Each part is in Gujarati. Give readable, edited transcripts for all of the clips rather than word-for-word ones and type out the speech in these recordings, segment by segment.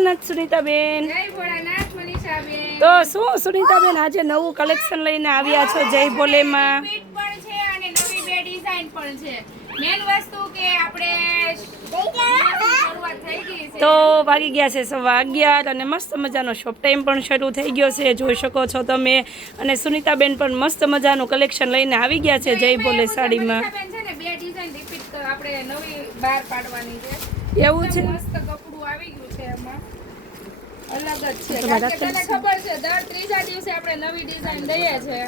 ભોળાનાથ સુનીતાબેન. જય ભોળાનાથ મનીષાબેન. તો શું સુનીતાબેન આજે નવું કલેક્શન લઈને આવ્યા છો જય ભોલેમાં? ફિટ પણ છે અને નવી બે ડિઝાઇન પણ છે. મેન વસ્તુ કે આપણે શરૂઆત થઈ ગઈ છે. તો વાગી ગયા છે 11:15 અને મસ્ત મજાનો શોપ ટાઈમ પણ શરૂ થઈ ગયો છે, જોઈ શકો છો તમે. અને સુનીતાબેન પણ મસ્ત મજાનું કલેક્શન લઈને આવી ગયા છે જય ભોલે સાડીમાં. મનીષાબેન છે ને બે ડિઝાઇન રિપીટ આપણે નવી બહાર પાડવાની છે. એવું છે? મસ્ત કપડું આવી ગયું છે એમાં. અલગ જ છે. કારણ કે તને ખબર છે દર ત્રીજા દિવસે આપણે નવી ડિઝાઇન દઈએ છે.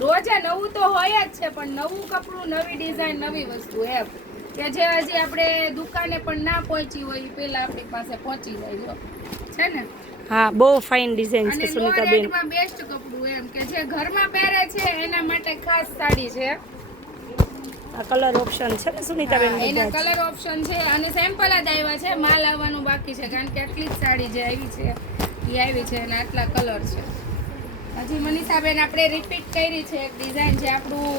રોજે નવું તો હોય જ છે, પણ નવું કપડું, નવી ડિઝાઇન, નવી વસ્તુ એમ કે જે હજી આપણે દુકાને પણ ના પહોંચી હોય એ પહેલા આપણી પાસે પહોંચી જાય છે ને. હા, બહુ ફાઇન ડિઝાઇન છે અને લો સુનીતાબેન. રેટમાં બેસ્ટ કપડું એમ કે જે ઘરમાં પહેરે છે એના માટે ખાસ સાડી છે. આ કલર ઓપ્શન છે ને સુનીતાબેન? એના બધા જ. કલર ઓપ્શન છે અને સેમ્પલ જ આવ્યા છે, માલ આવવાનું બાકી છે કારણ કે આટલી જ સાડી જે આવી છે એ આવી છે અને આટલા કલર છે. હજી મનીષાબેન આપણે રિપીટ કરી છે એક ડિઝાઇન છે આપણું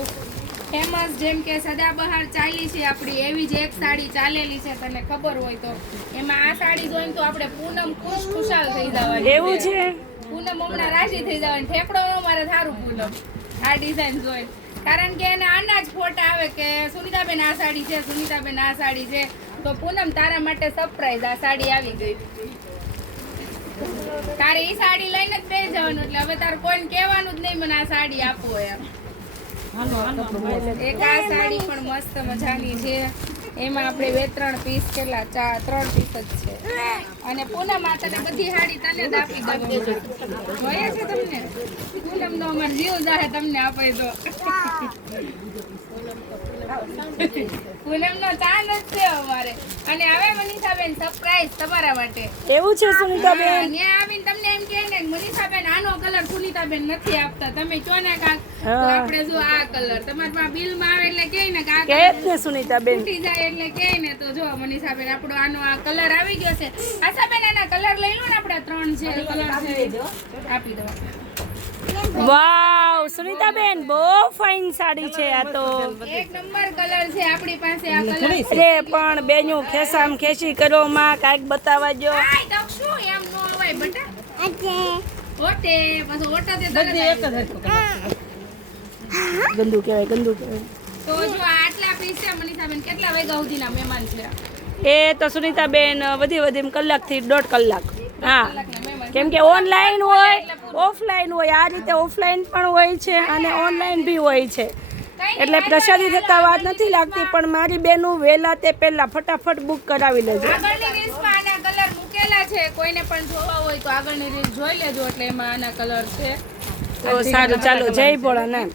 ફેમસ, જેમ કે સદાબહાર ચાલી છે આપણી એવી જ એક સાડી ચાલેલી છે, તને ખબર હોય તો. એમાં આ સાડી જોઈને તો આપણે પૂનમ ખુશાલ થઈ જવાની. એવું છે? પૂનમ હમણાં રાજી થઈ જવાની. ઠેકડો નો મારે થારું પૂનમ આ ડિઝાઇન જોઈને, કારણ કે એને આના જ ફોટા આવે કે સુનીતાબેન આ સાડી છે, સુનીતાબેન આ સાડી છે. તો પૂનમ તારા માટે સરપ્રાઈઝ આ સાડી આવી ગઈ. તારે એ સાડી લઈને જ પહેરી જવાનું, એટલે હવે તારે કોઈને કહેવાનું જ નહીં મને આ સાડી આપો એમ. એક આ સાડી પણ મસ્ત મજાની છે. એમાં આપણે 2-3 પીસ કેટલા 3 પીસ જ છે. અને પૂનમ આ તને બધી સાડી તને જ આપી દઉં. જોઈએ છે તમને પૂનમ નો અમાર જીવ જાહે તમને આપે તો. પૂનમ નો ચાંદ જ છે અમારે. અને હવે મનીષાબેન સરપ્રાઈઝ તમારા માટે. એવું છે સુનીતાબેન? ત્યાં આવીને તમને એમ કહે ને મનીષાબેન આનો કલર સુનીતાબેન નથી આપતા, તમે કયો ને કાક તો આપણે જો આ કલર તમારા બિલ માં આવે એટલે કહે ને કાક કે જ ને સુનીતાબેન. તૂટી જાય એટલે કહે ને તો જો મનીષાબેન આપણો આનો આ કલર આવી ગયો છે. આશાબેન આના કલર લઈ લો ને, આપણે 3 છે કલર છે આપી દો. વાવ સુનીતાબેન, બહુ ફાઇન સાડી છે આ તો. એક નંબર કલર છે આપણી પાસે આ કલર. અરે પણ બેનું ખેસામ ખેસી કરો માં કાંઈક બતાવવા જો. આય તો શું એમ નો હોય બટા. ઓટે પાછો ઓટા તે તરત ગંદુ કહેવાય, ગંદુ કહેવાય. તો જો આટલા પીસ છે મનીષાબેન, કેટલા વાગ્યા સુધીના મહેમાન છે? એ તો સુનીતાબેન વધી કલાકથી 1.5 કલાક. હા, કલાકના મહેમાન. કેમ કે ઓનલાઈન હોય, ઓફલાઈન હોય. આ રીતે ઓફલાઈન પણ હોય છે અને ઓનલાઈન બી હોય છે, એટલે પ્રસાદી થતા વાત નથી લાગતી. પણ મારી બેનું વહેલા તે પહેલા ફટાફટ બુક કરાવી લેજો. આગળની રીલ્સમાં આના કલર મૂકેલા છે, કોઈને પણ જોવા હોય તો આગળની રીલ જોઈ લેજો, એટલે એમાં આના કલર છે. તો સારું, ચાલો જય ભોળાનાથ.